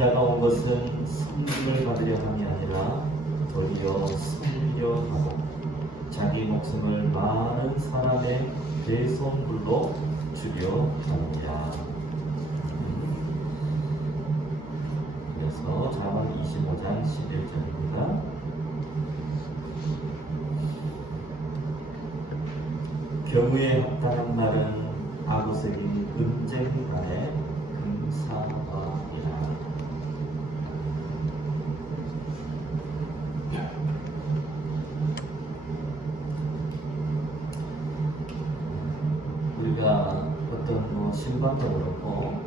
인자가 온 것은 섬김을 받으려 함이 아니라 도리어 섬기려 하고 자기 목숨을 많은 사람의 대속물로 주려 하느니라. 그래서 자언 25장 11절입니다. 경우에 합당한 말은 아구색인 은쟁간에 금사과이라. 우리가 어떤 신방도 그렇고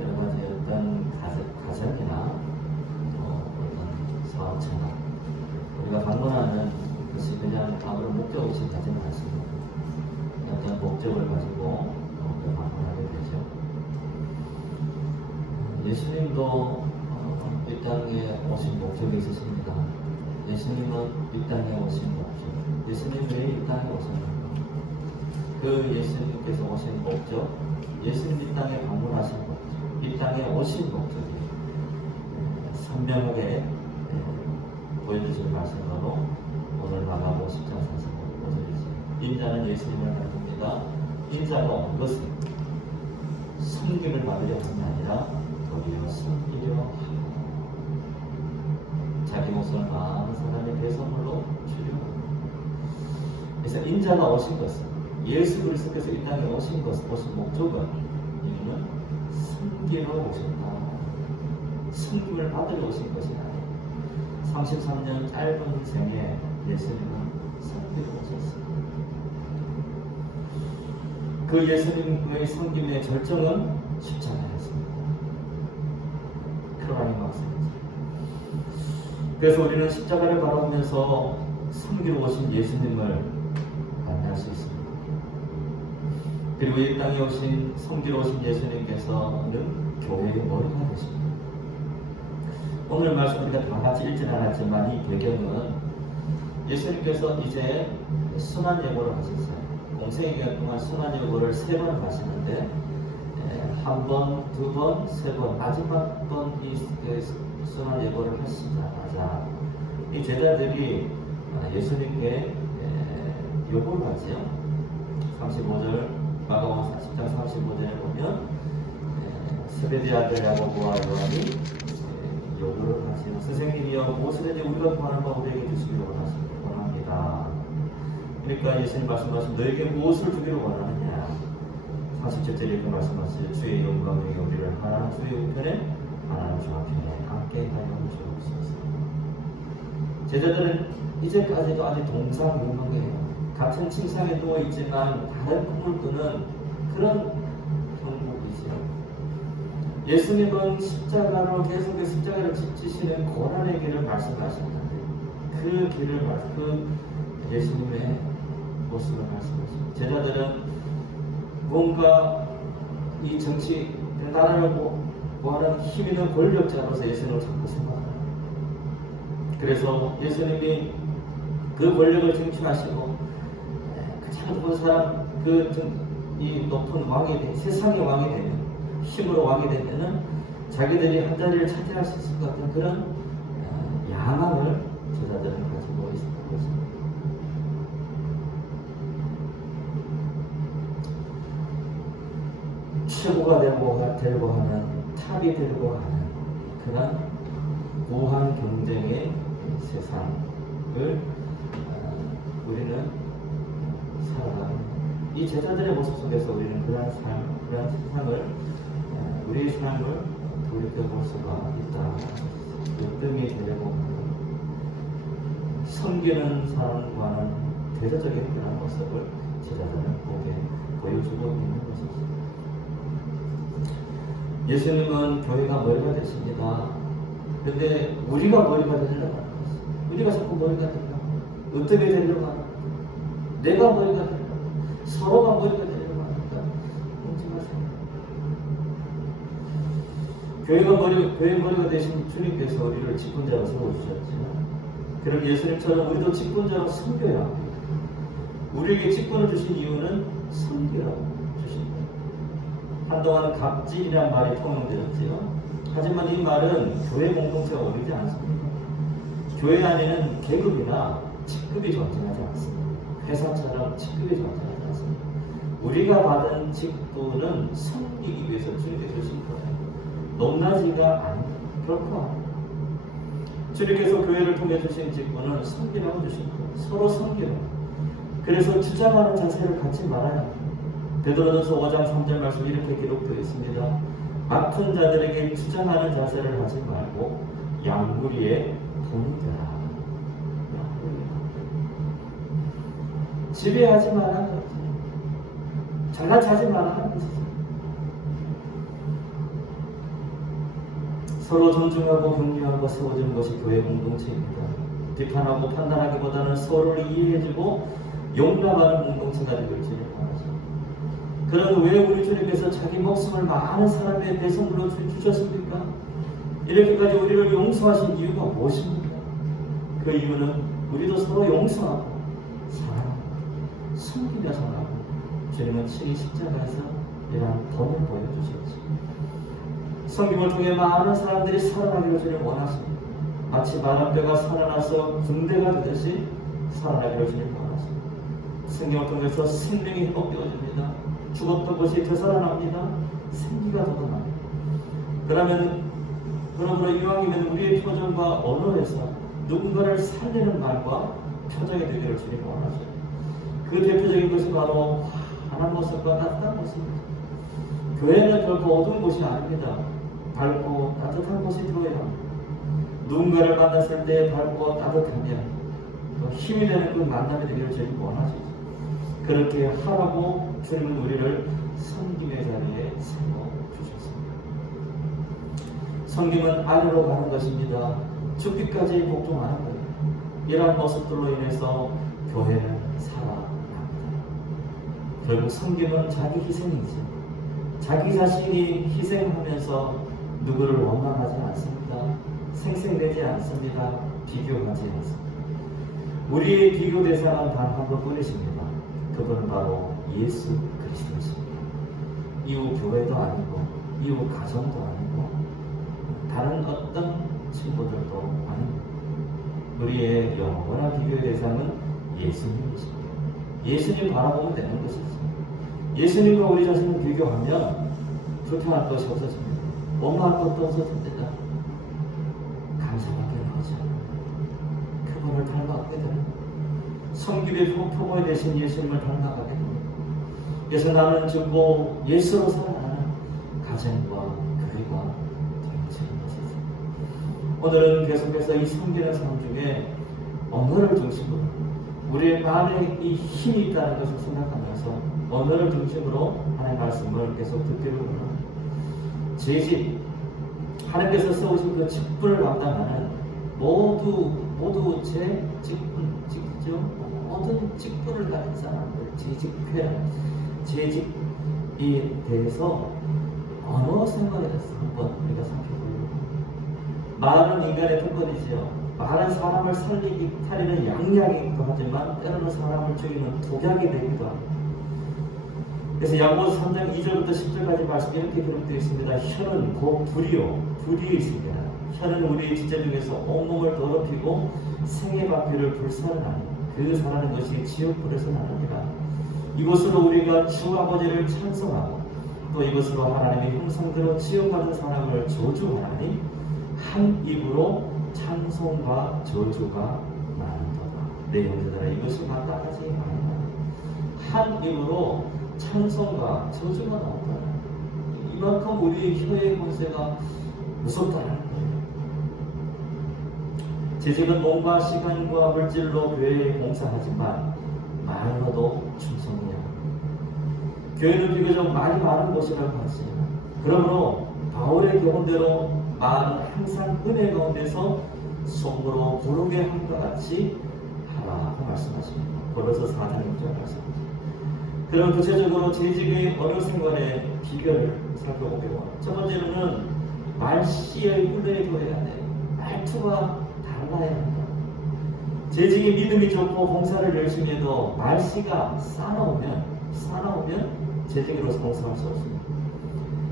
여러 가지 어떤 가정이나 어떤 사업체나 우리가 방문하는 것이 그냥 아무런 목적 없이 가지는 않습니다. 어떤 목적을 가지고 방문하게 되죠. 예수님도 이 땅에 오신 목적이 있으십니다. 예수님은 이 땅에 오신 목적, 예수님 왜 이 땅에 오셨는가? 그 예수님께서 오신 목적, 예수님 이 땅에 방문하신 목적, 이 땅에 오신 목적이 선명하게 보여주신 말씀으로 오늘 마가복음 10장 45절이지. 인자는 예수님을 가르칩니다. 인자가 온 것은 섬김을 받으려 함이 아니라 도리어 섬기려 하고 자기 목숨을 많은 사람의 대선물로 주려 하고. 그래서 인자가 오신 것은, 예수 그리스도께서 이 땅에 오신 목적은 이유는 섬기러 오셨다. 섬김을 받으러 오신 것이 아니에요. 33년 짧은 생에 예수님은 섬기러 오셨습니다. 그 예수님의 섬김의 절정은 십자가였습니다. 크라이막스였습니다. 그래서 우리는 십자가를 바라보면서 섬기러 오신 예수님을 만날 수 있습니다. 그리고 이 땅에 오신 섬기러 오신 예수님께서는 교회의 머리가 되십니다. 오늘 말씀 우리가 다 같이 읽지는 않았지만 이 배경은 예수님께서 이제 순환예고를 하셨어요. 공생의 기간 동안 순환예고를 3번 하시는데 한 번, 2번, 3번 마지막 번 이 순환예고를 하시자마자 이 제자들이 예수님께 요구를 하지요. 35절 마가복음 10장 35절에 보면 세베대 아들 야고보와 요한이 요구를 하시고 선생님이여 무엇이든지 우리가 구하는 바 우리에게 주시기를 원합니다. 그러니까 예수님 말씀하신 너에게 무엇을 주기를 원하느냐. 40절째 이렇게 말씀하시죠. 주의 영광에 우리를 하나님 주의 우편에 하나님 주 앞에 함께 하여 주옵소서. 제자들은 이제까지도 아직 동상이몽해요. 같은 침상에 누워 있지만 다른 꿈을 꾸는 그런 형국이죠. 예수님은 십자가로 계속해서 십자가를 지시는 고난의 길을 말씀하십니다. 그 길을 그 예수님의 모습을 말씀하십니다. 제자들은 뭔가 이 정치 나라를 구하는 힘 있는 권력자로서 예수님을 자꾸 생각합니다. 그래서 예수님이 그 권력을 쟁취하시고 가장 좋은 사람 이 높은 왕이 되 세상의 왕이 되면 힘으로 왕이 되면은 자기들이 한 자리를 차지할 수 있을 것 같은 그런 야망을 제자들은 가지고 있었던 것입니다. 최고가 되려고 하는 탑이 되려고 하는 그런 무한 경쟁의 세상을 우리는 살아가는 이 제자들의 모습 속에서 우리는 그러한 세상을 우리의 신앙을 돌이켜볼 수가 있다. 으뜸이 되려고 하는 섬기는 사람과는 대조적인 그런 모습을 제자들은 보여주고 있는 것입니다. 예수님은 교회가 머리가 되십니다. 그런데 우리가 머리가 되려고 하는 것입니다. 우리가 자꾸 머리가 되려고 합니다. 으뜸이 되려고 합니다. 내가 머리가 되려고 합니다. 서로가 머리가 되려고 합니다. 교회의 머리가 되신 주님께서 우리를 직분자로 세워주셨지만 그런 예수님처럼 우리도 직분자로 섬겨야 합니다. 우리에게 직분을 주신 이유는 섬기라고 주신 거예요. 한동안 갑질이라는 말이 통용되었지요. 하지만 이 말은 교회 공동체가 어울리지 않습니다. 교회 안에는 계급이나 직급이 존재하지 않습니다. 회사처럼 직급이 존재하지 않습니다. 우리가 받은 직분은 섬기기 위해서 주님께 주신 거예요. 높낮이가 아닙니다. 그렇고 합니다. 주님께서 교회를 통해 주신 직분은 섬기라고 주신 거예요. 서로 섬기라. 그래서 주장하는 자세를 갖지 말아야 합니다. 베드로전서 5장 3절 말씀 이렇게 기록되어 있습니다. 아픈 자들에게 주장하는 자세를 하지 말고 양무리에 돈이 되라. 지배하지 말라는 거지. 잘난 체하지 말라는 거지. 서로 존중하고 격려하고 세워주는 것이 교회 공동체입니다. 비판하고 판단하기보다는 서로를 이해해주고 용납하는 공동체가 되기를 바라죠. 그럼 왜 우리 주님께서 자기 목숨을 많은 사람의 대성물로 주셨습니까? 이렇게까지 우리를 용서하신 이유가 무엇입니까? 그 이유는 우리도 서로 용서하고 사랑하고 숨기며 살아가고 주님은 친히 십자가에서 이러한 본을 보여주셨죠. 성경을 통해 많은 사람들이 살아나기를 주님 원하십니다. 마치 바람뼈가 살아나서 군대가 되듯이 살아나기를 주님 원하십니다. 성경을 통해서 생명이 회복되어집니다. 죽었던 것이 되살아납니다. 생기가 돋아납니다. 그러므로 이왕이면 우리의 표정과 언어에서 누군가를 살리는 말과 표정이 되기를 주님 원하죠. 그 대표적인 것이 바로 환한 모습과 따뜻한 모습입니다. 교회는 결코 어두운 곳이 아닙니다. 밝고 따뜻한 곳이 되어야 합니다. 누군가를 만났을 때 밝고 따뜻하면 힘이 되는 그 만남이 되기를 주님 원하시죠. 그렇게 하라고 주님은 우리를 섬김의 자리에 세워주셨습니다. 섬김은 아래로 가는 것입니다. 죽기까지 복종하는 거예요. 이러한 모습들로 인해서 교회는 살아납니다. 결국 섬김은 자기 희생이죠. 자기 자신이 희생하면서 누구를 원망하지 않습니다. 생색내지 않습니다. 비교하지 않습니다. 우리의 비교 대상은 단 한 분뿐이십니다. 그분은 바로 예수 그리스도이십니다. 이후 교회도 아니고 이후 가정도 아니고 다른 어떤 친구들도 아닙니다. 우리의 영원한 비교의 대상은 예수님이십니다. 예수님 바라보면 되는 것이죠. 예수님과 우리 자신을 비교하면 불편할 것이 없어집니다. 원망할 것도 없어집니다. 감사하게 나오죠. 그분을 닮아가게 됩니다. 성길의 표모에 대신 예수님을 닮아가게 됩니다. 그래서 나는 전부 예수로 살아가는 가정과 교회가 되어지는 것이죠. 오늘은 계속해서 이 섬기는 삶 중에 언어를 중심으로 우리의 말에 이 힘이 있다는 것을 생각하면서 언어를 중심으로 하나님의 말씀을 계속 듣기를 원합니다. 제 집, 하나님께서 세우신 그 직분을 감당하는 모두 제 직죠. 모든 직분을 가진 사람들, 재직에 대해서 언어 생활에 대해서 한번 우리가 살펴보려고. 말은 인간의 특권이지요. 말은 사람을 살리는 양약이기도 하지만 때로는 사람을 죽이는 독약이 되기도 합니다. 그래서 야고보서 3장 2절부터 10절까지 말씀 이렇게 기록되어 있습니다. 혀는 곧 불이 있습니다. 혀는 우리의 지체 중에서 온몸을 더럽히고 생애바퀴를 불살하니 그 살아는 것이 지옥불에서 나느니라. 이것으로 우리가 주 아버지를 찬송하고 또 이것으로 하나님의 형상대로 지음받은 사람을 저주하나니 한 입으로 찬송과 저주가 나는도다. 내 형제들아 이것이 마땅하지 아니하나. 한 입으로 찬송과 저주가 나온다. 이만큼 우리의 혀의 권세가 무섭다는 거예요. 재직은 몸과 시간과 물질로 교회에 봉사하지만 말로도 충성해야 합니다. 교회는 비교적 말이 많은 곳이라고 하십니다. 그러므로 바울의 교훈대로 말은 항상 은혜 가운데서 속으로 부르게 함과 같이 하라고 말씀하십니다. 고린도서 4장 6절 말씀입니다. 그럼 구체적으로 재직의 언어 생활의 비결을 살펴보게요. 첫 번째로는 말씨의 훈련이 되어야 돼요. 말투가 달라야 합니다. 재직이 믿음이 좋고 봉사를 열심히 해도 말씨가 싸나우면 재직으로서 봉사할 수 없습니다.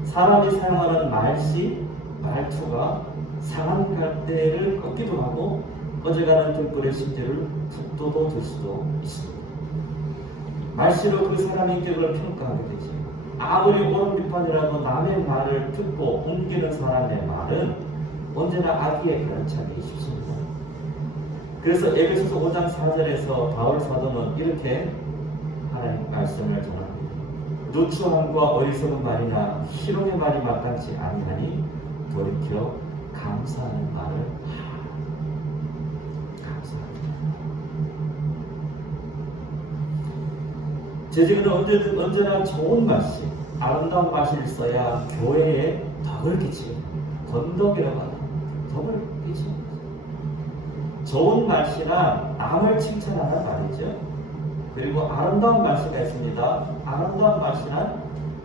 사람이 사용하는 말씨, 말투가 상한 갈대를 꺾기도 하고 꺼져가는 등불의 심지를 속도도 들 수도 있습니다. 말씨로 그 사람의 인격을 평가하게 되지. 아무리 옳은 비판이라도 남의 말을 듣고 옮기는 사람의 말은 언제나 악의에 가르치기 쉽습니다. 그래서 에베소서 5장 4절에서 바울 사도는 이렇게 하나님 말씀을 전합니다. 누추함과 어리석은 말이나 희롱의 말이 마땅치 아니하니 돌이켜 감사하는 말을 하라. 감사합니다. 재직은 언제나 좋은 말씨, 아름다운 말씨를 써야 교회에 덕을 끼치고 건덕이라고 하는 덕을 끼치는 좋은 말씨나 남을 칭찬하는 말이죠. 그리고 아름다운 말씨가 있습니다. 아름다운 말씨는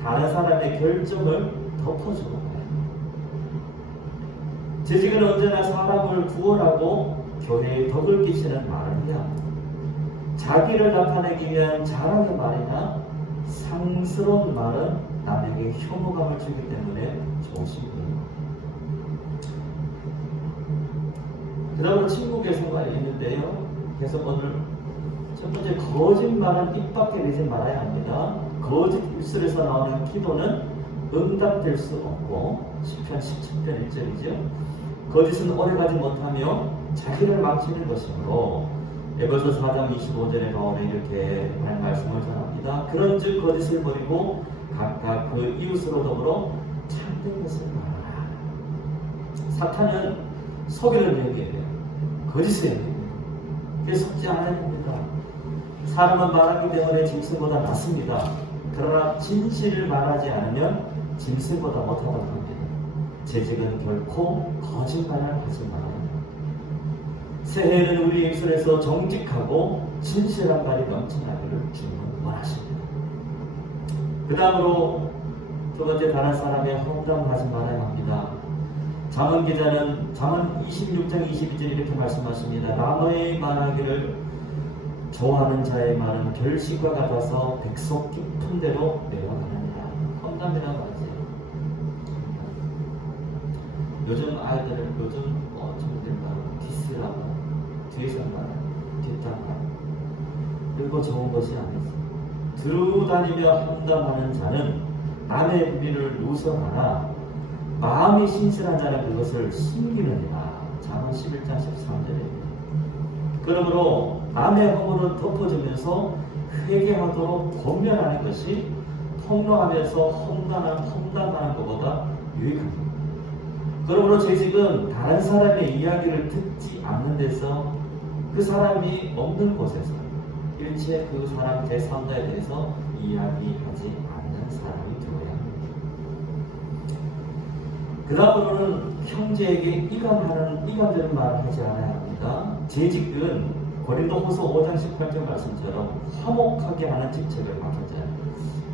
다른 사람의 결정을 덮어주는 거예요. 재직은 언제나 사람을 구원하고 교회에 덕을 끼치는 말을 해야 합니다. 자기를 나타내기 위한 자랑의 말이나 상스러운 말은 남에게 혐오감을 주기 때문에 조심해요. 그 다음으로 친구 개성말이 있는데요. 그래서 오늘 첫 번째, 거짓말은 입 밖에 내지 말아야 합니다. 거짓 입술에서 나오는 기도는 응답될 수 없고, 시편 17편 1절이죠. 거짓은 오래가지 못하며 자기를 망치는 것이므로 에베소서 4장 25절에 바울은 이렇게 말씀을 전합니다. 그런즉 거짓을 버리고 각각 그 이웃으로 더불어 참된 것을 말하라. 사탄은 속이는 얘기예요. 거짓을 얘기해요. 그게 속지 않아야 됩니다. 사람은 말하기 때문에 짐승보다 낫습니다. 그러나 진실을 말하지 않으면 짐승보다 못하다고 합니다. 재직은 결코 거짓말을 하지 말아야 합니다. 새해에는 우리 입술에서 정직하고 진실한 말이 넘쳐나기를 주님은 원하십니다. 그 다음으로 두 번째, 다른 사람의 험담하지 말아야 합니다. 잠언 기자는 잠언 26장 22절 이렇게 말씀하십니다. 남의 말하기를 좋아하는 자의 말은 결식과 같아서 백석 깊은 데로 내려가느니라. 험담이라고 하지. 요즘 아이들을 친구들 말은 디스라고, 뒤에서 말은 뒷담화. 그리고 좋은 것이 아니지. 두루 다니며 험담하는 자는 남의 비밀을 누설하나 마음이 신실한 자는 그것을 숨기느니라. 잠언 11장 13절입니다. 그러므로 남의 허물을 덮어주면서 회개하도록 권면하는 것이 폭로하면서 험담하는 것보다 유익합니다. 그러므로 재직은 다른 사람의 이야기를 듣지 않는 데서, 그 사람이 없는 곳에서 일체 그 사람 제3자에 대해서 이야기하지 않는 사람이 되어야 합니다. 그 다음으로는 형제에게 이간되는 말을 하지 않아야 합니다. 재직은 고린도후서 5장 18절 말씀처럼 화목하게 하는 직책을 맡았잖아요.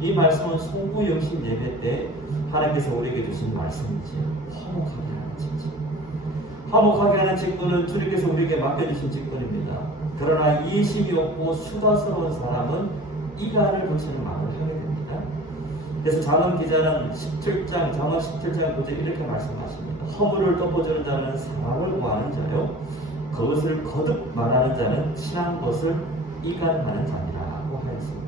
이 말씀은 송구영신 예배 때 하나님께서 우리에게 주신 말씀이지요. 화목하게 하는 직책. 화목하게 하는 직분은 주님께서 우리에게 맡겨주신 직분입니다. 그러나 이심이 없고 수다스러운 사람은 이간을 붙이는 말을 하게 됩니다. 그래서 잠언 기자는 잠언 17장 9절 이렇게 말씀하십니다. 허물을 덮어주는 자는 사랑을 구하는 자요, 그것을 거듭 말하는 자는 친한 것을 이간하는 자니라고 하였습니다.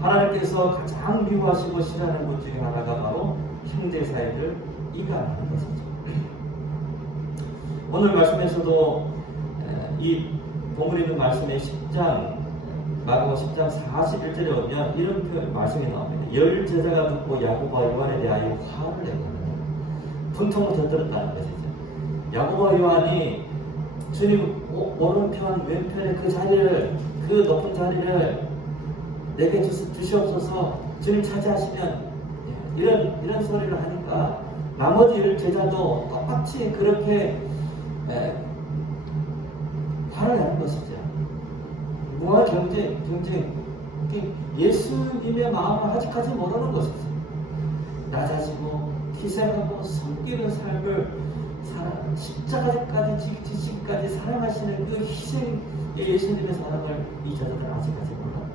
하나님께서 가장 미워하시고 싫어하는 것 중에 하나가 바로 형제 사이를 이간하는 것이죠. 오늘 말씀에서도 이 본문에 있는 말씀의 10장 마가복음 10장 41절에 오면 이런 말씀이 나옵니다. 열 제자가 듣고 야고보와 요한에 대하여 화를 내거든요. 분통을 터뜨렸다는 것이죠. 야고보와 요한이 주님 오른편 왼편의 그 자리를, 그 높은 자리를 내게 주시옵소서, 주님 차지하시면, 이런 소리를 하니까 나머지 제자도 똑같이 그렇게 화를 내는 것이죠. 무한 경쟁, 예수님의 마음을 아직까지 모르는 것이죠. 낮아지고 희생하고 섬기는 삶을 십자가까지 지시기까지 사랑하시는 그 희생의 예수님의 사랑을 이 자들은 아직까지 몰라.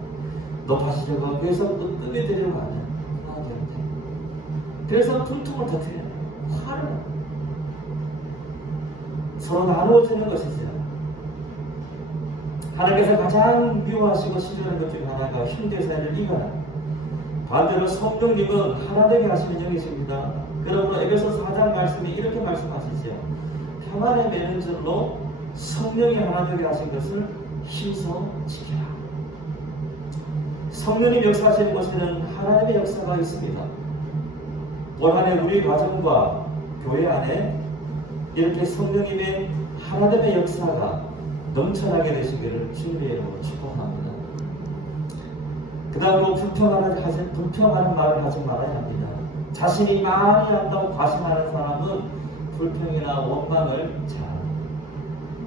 높아지려고 그래서 또 뜨게 되려고 하는 그런 경쟁. 그래서 분통을 터뜨려요. 화를 내요. 서로 나누어지는 것이죠. 하나님께서 가장 미워하시고 싫어하는 것 중에 하나가 형제사이를 이간하는, 반대로 성령님은 하나되게 하시는 영이십니다. 그러므로 에베소서 4장 말씀이 이렇게 말씀하시죠. 평안의 매는줄로 성령이 하나되게 하신 것을 힘써 지켜라. 성령님 역사하시는 곳에는 하나님의 역사가 있습니다. 올 한해 우리 가정과 교회 안에 이렇게 성령님의 하나님의 역사가 넘쳐나게 되시기를 주님의 이름으로 축복합니다. 그 다음으로 불평하는 말을 하지 말아야 합니다. 자신이 많이 안다고 과신하는 사람은 불평이나 원망을 잘합니다.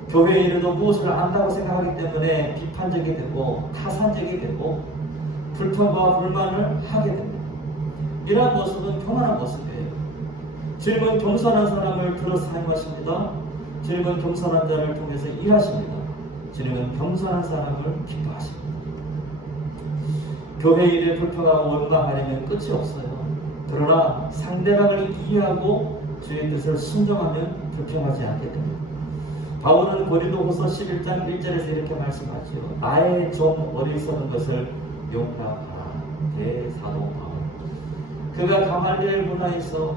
교회에 이르도 무엇을 안다고 생각하기 때문에 비판적이 되고 타산적이 되고 불평과 불만을 하게 됩니다. 이러한 모습은 교만한 모습이에요. 주님은 겸손한 사람을 들어 사용하십니다. 주님은 겸손한 자를 통해서 일하십니다. 주님은 겸손한 사람을 기뻐하십니다. 교회 일에 불평하고 원망하려면 끝이 없어요. 그러나 상대방을 이해하고 주의 뜻을 순종하면 불평하지 않게 됩니다. 바울은 고린도후서 11장 1절에서 이렇게 말씀하죠. 나의 좀 어리석은 것을 용납하라. 대사도 바울. 그가 가말리엘 문화에서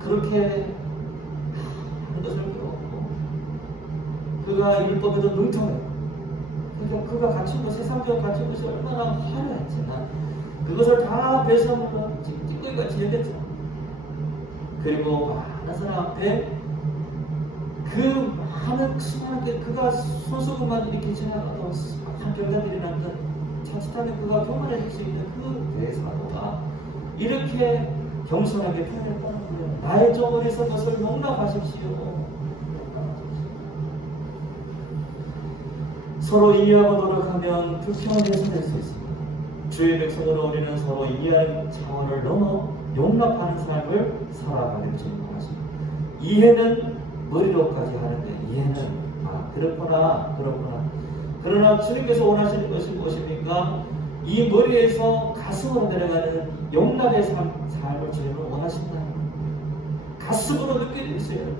그렇게 하는 것을 배웠고, 그가 율법에도 능통했고, 그러니까 그가 갖춘 것, 세상적으로 갖춘 것이 얼마나 화려했지만 그것을 다 배설하고 찌꺼기같이 여겼죠. 그리고 많은 사람 앞에 그 많은 수많은 게 그가 손수건만 이렇게 지나가도 한 병자들이 남자 자칫하면 그가 교만해질 수 있는 그 대사도가 이렇게 겸손하게 표현했다는 거예요. 나의 좀 어리석은 것을 용납하십시오. 서로 이해하고 노력하면 불평을 해소될 수 있습니다. 주의 백성으로 우리는 서로 이해하는 차원을 넘어 용납하는 삶을 살아가는 주님하십니다. 이해는 머리로까지 하는데 이해는 그렇구나. 그러나 주님께서 원하시는 것이 무엇입니까? 이 머리에서 가슴으로 내려가는 용납의 삶을 주님은 원하신다. 가슴으로 느껴질 수 있는,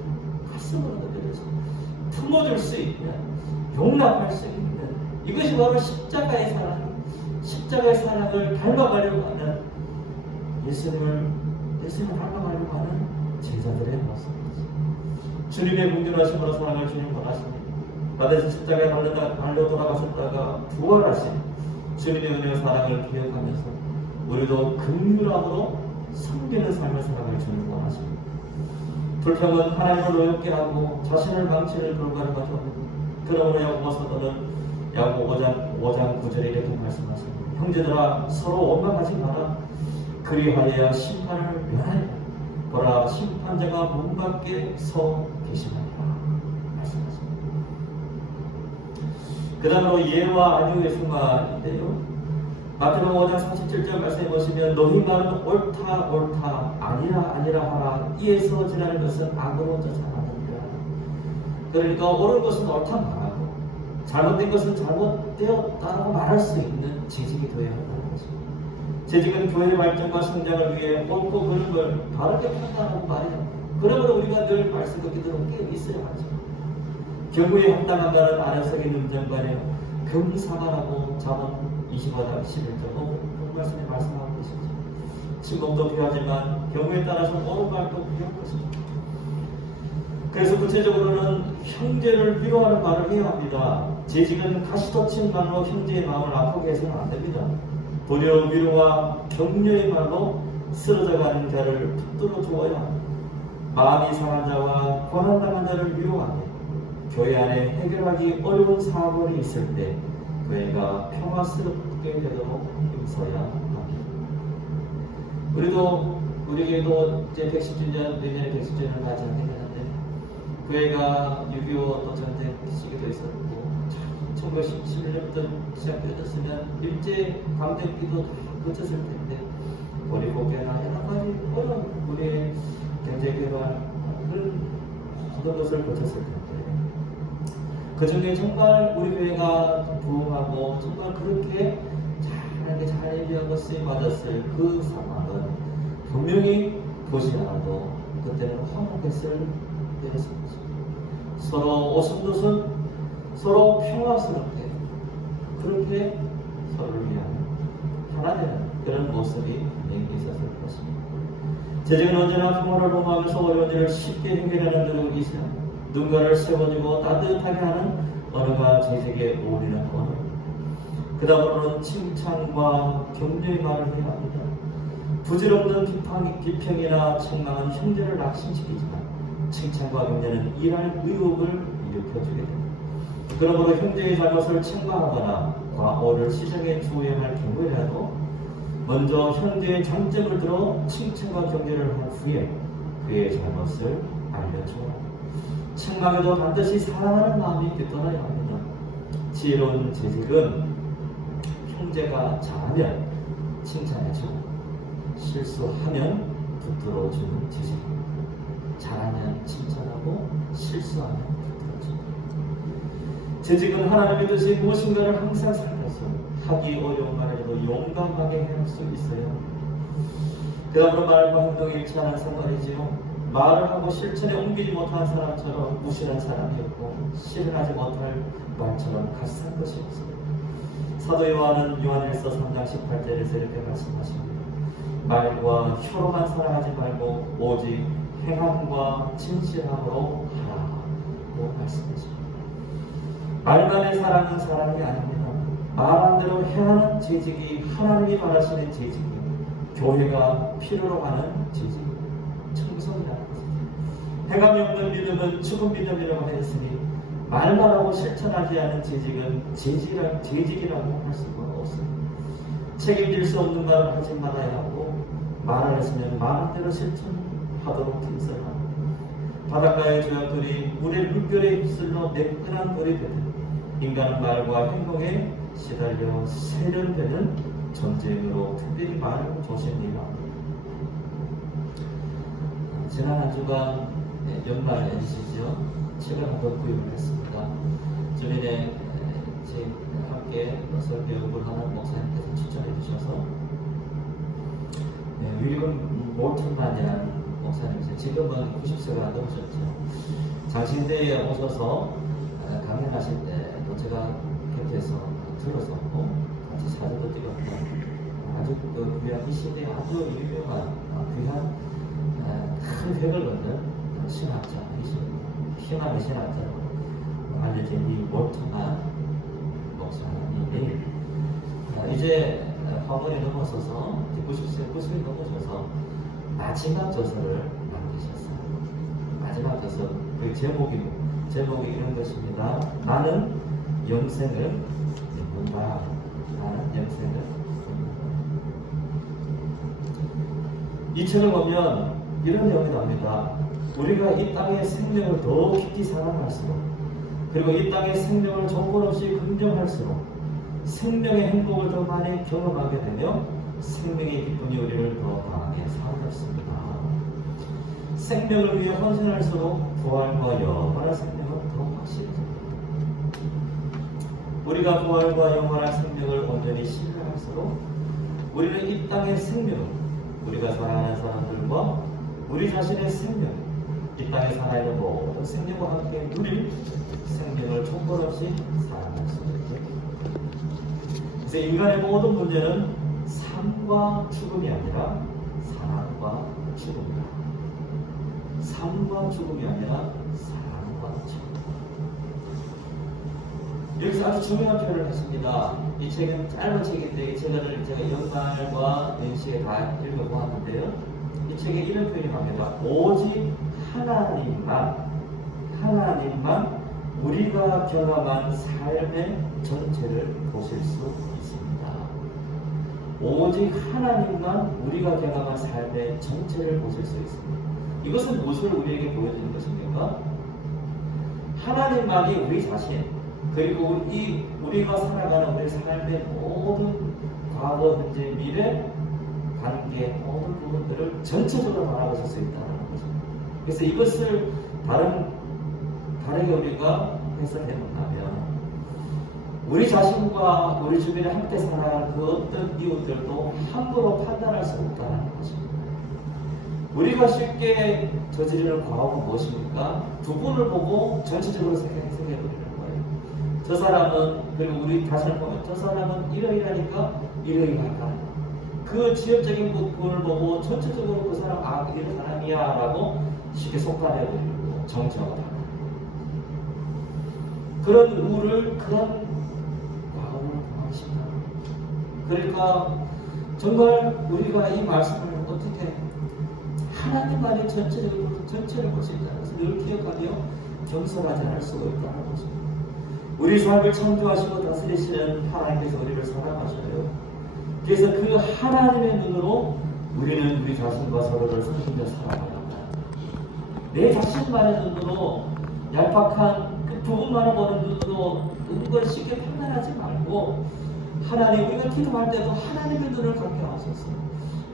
가슴으로 느껴질 수 있는, 품어줄 수 있는, 용납할 수 있는, 이것이 바로 십자가의 사랑을 닮아가려고 하는 예수님을 닮아가려고 하는 제자들의 모습이지. 주님의 궁전하심으로 사랑을 주님 원하십니다. 바다에서 십자가에 달려 돌아가셨다가 부활하신 주님의 은혜와 사랑을 기억하면서 우리도 긍휼함으로 섬기는 삶을 살아갈 주님 원하십니다. 불평은 하나님을 노엽게 하고 자신을 망치는 결과를 가져옵니다. 그러므로 야고보서는 야고보 5장 9절에 이렇게 말씀하십니다. 형제들아 서로 원망하지 마라. 그리하여야 심판을 면하리라. 보라 심판자가 문 밖에 서 계시느니라. 말씀하십니다. 그 다음으로 예와 아니오의 순간인데요. 마태복음 5장 37절 말씀해 보시면 너희 말은 옳다 아니라 하라. 이에서 지나는 것은 악으로 쫓아가느니라. 그러니까 옳은 것은 옳다 말하고 잘못된 것은 잘못되었다고 말할 수 있는 재직이 되어야 한다는 것입니다. 재직은 교회의 발전과 성장을 위해 옳고 그른 걸 바르게 판단하고 말해요. 그러므로 우리가 늘 말씀과 기도로 깨어 있어야 하죠. 경우에 합당한 말은 안에서의 능정관에 금사만하고 잠언 25장 11절 그 말씀에 말씀하고 계시죠. 침묵도 필요하지만 경우에 따라서 옳은 말도 필요한 것입니다. 그래서 구체적으로는 형제를 위로하는 말을 해야 합니다. 재직은 가시돋친 말로 형제의 마음을 아프게 해서는 안 됩니다. 도리어 위로와 격려의 말로 쓰러져가는 자를 붙들어 주어야 합니다. 마음이 상한 자와 고난당한 자를 위로하며 교회 안에 해결하기 어려운 사건이 있을 때 교회가 평화스럽게 되도록 힘써야 합니다. 우리에게도 이제 110주년, 내년에 110주년을 맞이하게 되는데 교회가 6.25 또 전쟁 시기도 있었고 1911년부터 시작되었으면 일제 강점기도 다 거쳤을 텐데 우리 복개나 여러 가지 어려운 우리의 경제개발 그런 모든 것을 거쳤을 텐데 그 중에 정말 우리 교회가 부흥하고 정말 그렇게 잘 예비하고 쓰임 맞았을 그 상황은 분명히 보지 않아도 그때는 화목했을 때였습니다. 서로 오순도순, 서로 평화스럽게 그렇게 서로를 위하여 하나 되는 그런 모습이 분명히 있었을 것입니다. 재직은 언제나 평화를 도모하면서 어려운 일을 쉽게 해결하는 노력이 있어요. 누군가를 세워주고 따뜻하게 하는 언어가 재직에 어울리는 언어. 그 다음으로는 칭찬과 격려의 말을 해야 합니다. 부질없는 비평이나 책망은 형제를 낙심시키지만 칭찬과 격려는 일할 의욕을 일으켜주게 됩니다. 그러므로 형제의 잘못을 책망하거나 과오를 시정해 주어야 할 경우에라도 먼저 형제의 장점을 들어 칭찬과 격려를 한 후에 그의 잘못을 알려줘야 합니다. 책망에도 반드시 사랑하는 마음이 깃들어야 합니다. 지혜로운 재직은 형제가 잘하면 칭찬해주고 실수하면 붙들어주는 재직입니다. 잘하면 칭찬하고 실수하면 붙들어줍니다. 재직은 하나님의 뜻이 무엇인가를 항상 살펴서 하기 어려운 말에도 용감하게 할 수 있어요. 그 다음으로 말과 행동이 일치하는 사람이지요. 말을 하고 실천에 옮기지 못한 사람처럼 무시한 사람이었고 실현하지 못할 말처럼 갓산 것이 없습니다. 사도 요한은 요한일서 3장 18절에서 이렇게 말씀하십니다. 말과 혀로만 사랑하지 말고 오직 행함과 진실함으로 하라고 말씀하십니다. 말만의 사랑은 사랑이 아닙니다. 말한 대로 행하는 재직이 하나님이 말하시는 재직이요 교회가 필요로 하는 재직입니다. 청성이라는 것입니다. 행함이 없는 믿음은 죽은 믿음이라고 하였으니 말만 하고 실천하지 않은 재직은 재직이라고 할 수가 없습니다. 책임질 수 없는 말을 하지 말아야 하고 말을 했으면 말한 대로 실천하도록 힘써라. 바닷가의 조약돌이 물의 물결에 휩쓸려 매끈한 돌이 되듯 인간은 말과 행동에 시달려 세련되는 전쟁으로 특별히 말을 조심해야 합니다. 지난 한 주간 연말 연시죠. 책을 한권 구입을 했습니다. 주민의 함께 설교 연구를 하는 목사님께서 추천해 주셔서 윌리엄 몰튼만이라는 목사님이세요. 지금은 90세가 넘으셨죠. 장신대에 오셔서 강연하실 때도 제가 곁에서 들어서 같이 사진도 찍었고 아주 그 귀한 이 시대에 아주 유명한 귀한 큰 획을 얻는 신학자이십니다. 희망의 신학자로 알려진 이 몰튼만 목사님이 이제 화번이 넘어서서 90세 넘으셔서 마지막 저서를 남기셨어요. 마지막 저서 그 제목이 이런 것입니다. 나는 영생을 믿는다. 나는 영생을 믿는다. 이 책을 보면 이런 내용이 나옵니다. 우리가 이 땅의 생명을 더 깊이 사랑할수록 그리고 이 땅의 생명을 조건 없이 긍정할수록 생명의 행복을 더 많이 경험하게 되며 생명의 기쁨이 우리를 더 강하게 살아갑습니다. 생명을 위해 헌신할수록 부활과 영원한 생명은 더 확실해집니다. 우리가 부활과 영원한 생명을 온전히 신뢰할수록 우리는 이 땅의 생명을 우리가 사랑하는 사람들과 우리 자신의 생명, 이 땅에 살아있는 모든 생명과 함께 누릴 생명을 조건 없이 사랑할 수 있게. 그래서 인간의 모든 문제는 삶과 죽음이 아니라 사랑과 죽음이다. 삶과 죽음이 아니라 사랑과 죽음. 여기서 아주 중요한 표현을 했습니다. 이 책은 짧은 책인데 이 책을 제가 연말과 연시에 다 읽어보았는데요. 이 책에 이런 표현이 나옵니다. 오직 하나님만 우리가 경험한 삶의 전체를 보실 수 있습니다. 오직 하나님만 우리가 경험한 삶의 전체를 보실 수 있습니다. 이것은 무엇을 우리에게 보여주는 것입니까? 하나님만이 우리 자신, 그리고 우리가 살아가는 우리 삶의 모든 과거, 현재, 미래, 관계, 모든 부분들을 전체적으로 바라보실 수 있다는 것입니다. 그래서 이것을 다르게 우리가 해석해 본다면 우리 자신과 우리 주변에 함께 살아가는 그 어떤 이웃들도 함부로 판단할 수 없다는 것입니다. 우리가 쉽게 저지르는 과업은 무엇입니까? 두 분을 보고 전체적으로 생각해 버리는 거예요. 저 사람은, 그리고 우리 자신을 보면 저 사람은 이러이러니까 이러이러할까. 그 지역적인 부분을 보고 전체적으로 그 사람, 이런 사람이야 라고 쉽게 속단해버리고 정죄하고 다. 그런 우를, 그런 과업을 범하십니다. 그러니까 정말 우리가 이 말씀을 어떻게 하나님만이 전체를 볼 수 있다는 것을 늘 기억하며 겸손하지 않을 수가 있다는 것입니다. 우리 삶을 창조하시고 다스리시는 하나님께서 우리를 사랑하셔요. 그래서 그 하나님의 눈으로 우리는 우리 자신과 서로를 섬기며 살아가야 합니다. 내 자신만의 눈으로, 얄팍한 그 부분만을 보는 눈으로 그걸 쉽게 판단하지 말고, 하나님, 우리가 기도할 때도 하나님의 눈을 갖게 하소서.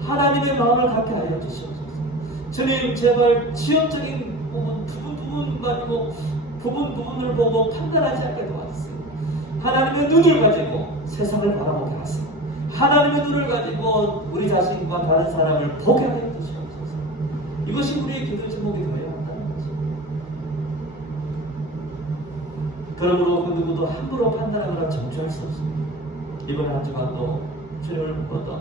하나님의 마음을 갖게 하여 주시옵소서. 주님, 제발 지역적인 부분만이고 부분을 보고 판단하지 않게 도와주세요. 하나님의 눈을 가지고 세상을 바라보게 하세요. 하나님의 눈을 가지고 우리 자신과 다른 사람을 보게 하여 주시옵소서. 이것이 우리의 기도 제목이 되어야 한다는 것입니다. 그러므로 그 누구도 함부로 판단하거나 정죄할 수 없습니다. 이번 한 주간도 주님을 불러다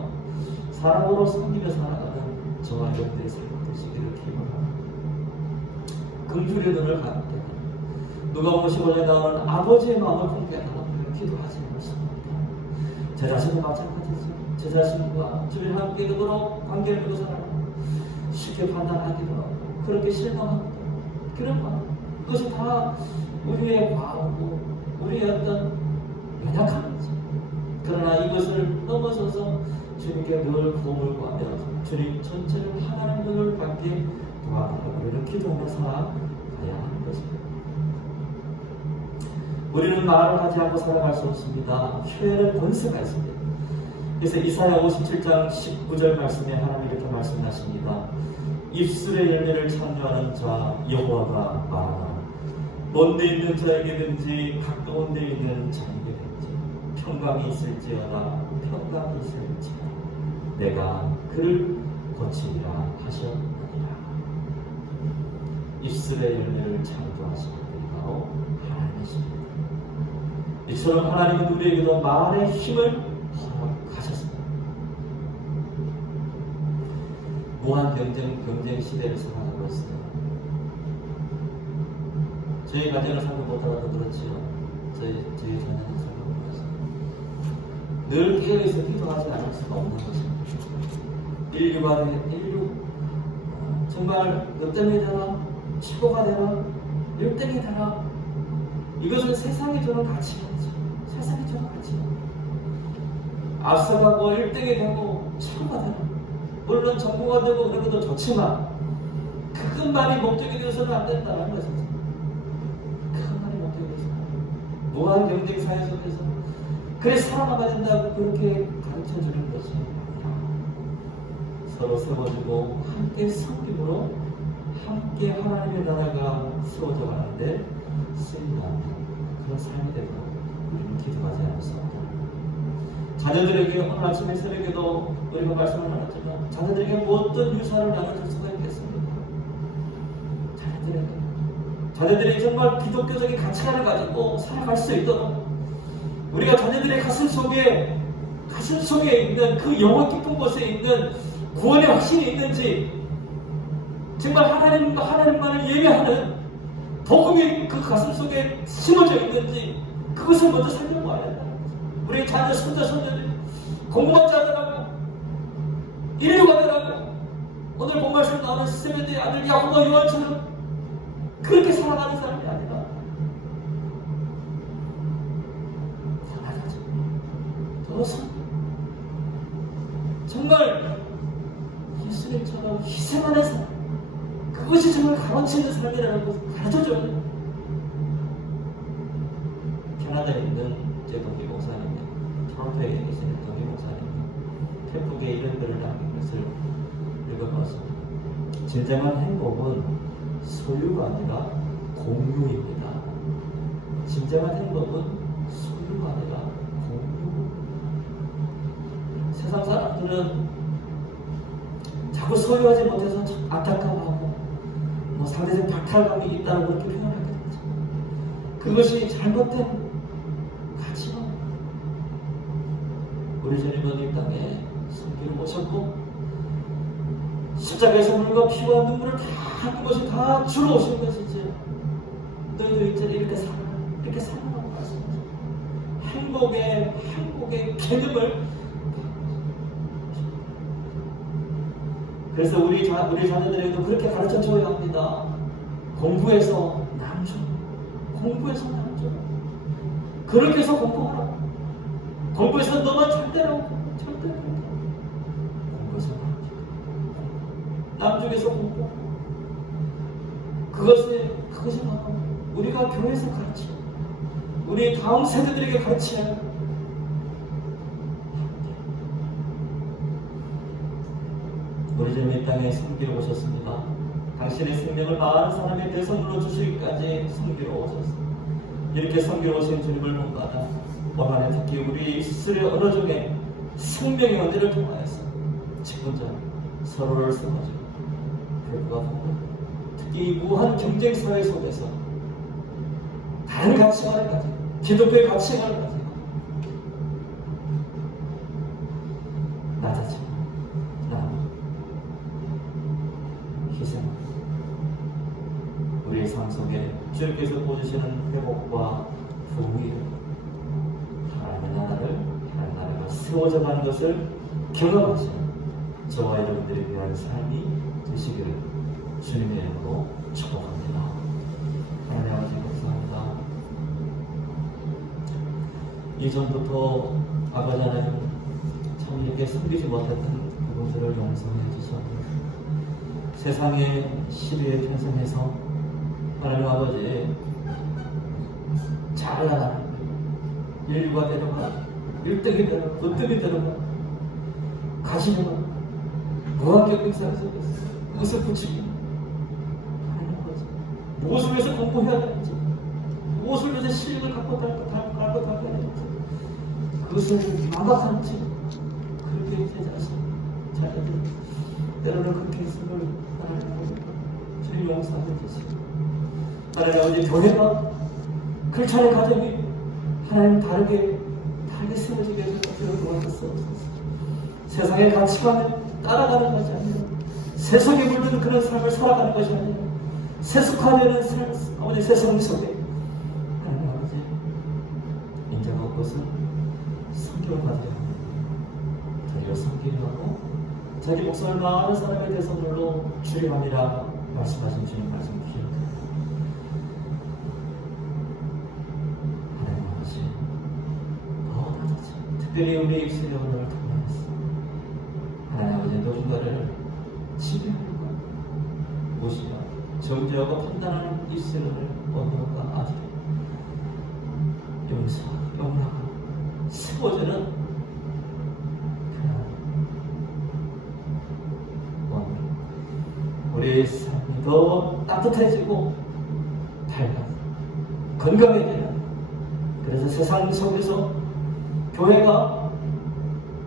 사랑으로 섬기며 살아가는 저와 여러분들의 삶이 되시기를 기원합니다. 긍휼의 눈을 갖게 누가 55년에 나오는 아버지의 마음을 품게 하는 기도하지 않습니다. 제 자신도 마찬가지죠. 제 자신과 주님 함께 더불어 관계를 두고 살아가고 쉽게 판단하기도 하고 그렇게 실망합니다. 그런 마음, 그것이 다 우리의 과오고 우리의 어떤 연약함이죠. 그러나 이것을 넘어서서 주님께 늘 도움을 구하며 주님 전체를 하나님 눈을 받게 도와달라고 우리는 기도하며 살아가야 하는 것입니다. 우리는 말을 하지 않고 살아갈 수 없습니다. 혀에는 권세가 있습니다. 그래서 이사야 57장 19절 말씀에 하나님 이렇게 말씀하십니다. 입술의 열매를 창조하는 자 여호와가 말하노라. 먼데 있는 자에게든지 가까운 데 있는 자에게든지 평강이 있을지어다 평강이 있을지어다 내가 그를 고치리라 하셨느니라. 입술의 열매를 창조하신 분이 바로 하나님이십니다. 이처럼 하나님은 우리에게도 말의 힘을 허락하셨습니다. 무한 경쟁 시대를 살아가고 있습니다. 저희 가정을 살고 못하다도 그렇지요. 저희 자녀를 살고 못하죠. 늘 깨어있어 기도하지 않을 수가 없는 것입니다. 인류 정말 몇 등이 되나 최고가 되나 1등이 되나 이것은 세상이 주는 가치입니다. 세상이 주는 가치입니다. 앞서가고 1등이 되고 최고가 되나 물론 정부가 되고 그런 것도 좋지만 그것만이 목적이 되어서는 안 된다는 것이죠. 그것만이 목적이 되어서는 무한 경쟁 사회 속에서 그래 살아가야 된다고 그렇게 가르쳐주는 것이 아니라 서로 세워주고 함께 섬김으로 함께 하나님의 나라가 세워져 가는데 쓰인다는 그런 삶이 되도록 우리는 기도하지 않을 수 없다. 자녀들에게 오늘 아침에 새벽에도 우리가 말씀을 나눴지만 자녀들에게 어떤 유산을 나눠줄 수가 있겠습니까? 자녀들이 정말 기독교적인 가치관을 가지고 살아갈 수 있도록 우리가 자녀들의 가슴 속에 있는 그 영원 깊은 곳에 있는 구원의 확신이 있는지 정말 하나님만을 예배하는 복음이 그 가슴 속에 심어져 있는지 그것을 먼저 살펴봐야 된다. 우리 자녀, 손자들이 공부만 잘하고 인류가 되라고 오늘 본 말씀 나오는 세베대의 아들 야곱과 요한처럼 그렇게 살아가는 사람이 아니라 편안하죠. 저로서 정말 예수님처럼 희생하는 삶 그것이 정말 가르치는 삶이라는 것을 가르쳐줘야 돼요. 캐나다에 있는 제 동기 목사님, 토론토에 계시는 동기 목사님, 페북에 이런 글을 남긴 것을 읽어봤습니다. 진정한 행복은 소유가 아니라 공유입니다. 진정한 행복은 소유가 아니라 공유. 세상 사람들은 자꾸 소유하지 못해서 안타까워하고 뭐 상대적 박탈감이 있다고 그렇게 표현하게 되죠. 그것이 잘못된 가치가 우리 주님은 이 땅에 섬기러 오셨고 십자가에서 물과 피와 눈물을 다 흘린 것이 다 주러 오신 것이지 너희도 이제 이렇게 살아가고 말씀하죠. 행복의 개념을 그래서 우리 자녀들에게도 그렇게 가르쳐 줘야 합니다. 공부해서 남줘. 그렇게 해서 공부하라. 공부해서 너만 절대로 공부해서 남쪽에서 공부. 그것이 바로 우리가 교회에서 가르쳐. 우리 다음 세대들에게 가르쳐야 할 우리 주님 이 땅에 섬기러 오셨습니다. 당신의 생명을 많은 사람의 대선물로 주시기까지 섬기러 오셨습니다. 이렇게 섬기러 오신 주님을 본받아 오늘 특히 우리 이스라엘 언어중에 생명의 언제를 통하여서 직분자 서로를 섬겨주고 불구하고 특히 이 무한 경쟁 사회 속에서 다른 가치관을 가지고 기독교의 가치관을 가지고 낮아져 희생 우리의 삶 속에 주님께서 보여주시는 회복과 부흥이 하나님의 나라가 세워져 가는 것을 경험하시는 저와 여러분들이 위한 삶이 되시기를 주님의 이름으로 축복합니다. 하나님 아버지 감사합니다. 이전부터 아버지 하나님 참 이렇게 섬기지 못했던 부분들을 용서해 주셨습니다. 세상의 시비에 편성해서 하나님 아버지 잘 나가는 인류가 되려가 1등이 되려가 으뜸이 되려가 가시려가 무한경쟁사회 속에서 그것을 붙이고 하나님 아버지 무엇을 위해서 공부해야 되는지 무엇을 위해서 실력을 갖고 달아야 되는지 그것을 망각하는 채 그렇게 자녀들 때로는 그렇게 있음을 하나님 아버지 주님 용서해 주시고 하나님 아버지 교회가 크리스찬의 가정이 하나님 다르게 세워지게 해서 도와주옵소서. 세상의 가치관을 따라가는 것이 아니라 세속에 물든 그런 삶을 살아가는 것이 아니라 세속화되는 삶, 아버지 세상 속에 하나님 아버지 인자가 것은 성경을 받아야 합니다. 자기가 섬기려 하고 자기 목숨을 많은 사람의 대선물로 주림함이라 말씀하신 주님 말씀 기억합니다. 하나님 아버지 더 낮아지 특별히 우리 이스라엘 언어를 통하여서 하나님 아버지 누군가를 지배하려고 무시하고 정죄하고 판단하는 이스라엘 언어가 아직 용서하고 세워지는 우리의 삶이 더 따뜻해지고 밝아 건강해지는 그래서 세상 속에서 교회가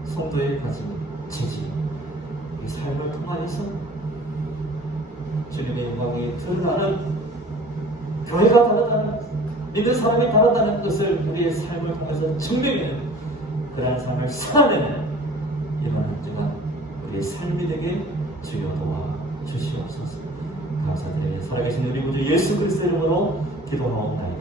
성도의 가진 지지 이 삶을 통하여서 주님의 영광이 드러나는 교회가 다르다는 믿는 사람이 다르다는 것을 우리의 삶을 통해서 증명하는 그러한 삶을 살아내는 이런 한 주간 우리의 삶이 되게 주여 도와 주시옵소서. 감사드리며 살아계신 우리 구주 예수 그리스도의 이름으로 기도하옵나이다.